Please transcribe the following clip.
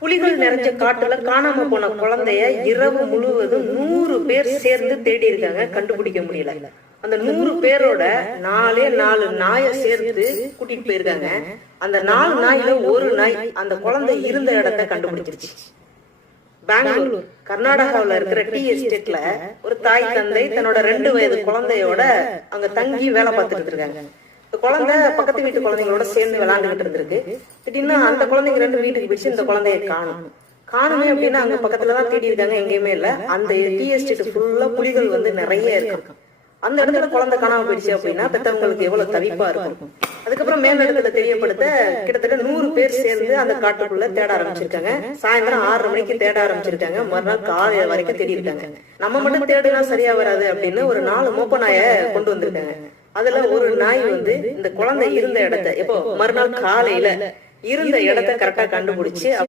புலிகள் நிறைஞ்ச காட்டுல காணாம போன குழந்தைய இரவு முழுவதும் நூறு பேர் சேர்ந்து தேடி இருக்காங்க கண்டுபிடிக்க முடியல. அந்த நூறு பேரோட நாலே நாலு நாயை சேர்த்து கூட்டிட்டு போயிருக்காங்க. அந்த நாலு நாயில ஒரு நாய் அந்த குழந்தை இருந்த இடத்த கண்டுபிடிச்சிருச்சு. பெங்களூர் கர்நாடகாவுல இருக்கிற டீ எஸ்டேட்ல ஒரு தாய் தந்தை தன்னோட ரெண்டு வயது குழந்தையோட அங்க தங்கி வேலை பார்த்துட்டு இருக்காங்க. குழந்தை பக்கத்து வீட்டு குழந்தைங்களோட சேர்ந்து விளையாண்டுகிட்டு இருந்திருக்கு. திடீர்னு அந்த குழந்தைங்க ரெண்டு வீட்டுக்கு போயிடுச்சு இந்த குழந்தைய காணும். காணுமே. அப்படின்னா அங்க பக்கத்துல தான் தேடி இருக்காங்க. எங்கேயுமே இல்ல. அந்த டீ எஸ்டேட் ஃபுல்லா புலிகள் வந்து நிறைய இருக்கும். அந்த இடத்துல குழந்தை காணாம போயிடுச்சு அப்படின்னா பெத்தவங்களுக்கு எவ்வளவு தவிப்பா இருக்கும். அதுக்கப்புறம் மேலிடத்துல தெரியப்படுத்த கிட்டத்தட்ட நூறு பேர் சேர்ந்து அந்த காட்டுக்குள்ள தேட ஆரம்பிச்சிருக்காங்க. சாயந்தரம் ஆறரை மணிக்கு தேட ஆரம்பிச்சிருக்காங்க. மறுநாள் காலையில வரைக்கும் தேடி இருக்காங்க. நம்ம மட்டும் தேடுனா சரியா வராது அப்படின்னு ஒரு நாலு மோப்ப நாய கொண்டு வந்திருக்காங்க அதுல ஒரு நாய் வந்து இந்த குழந்தை இருந்த இடத்த எப்போ? மறுநாள் காலையில இருந்த இடத்த கரெக்டா கண்டுபிடிச்சு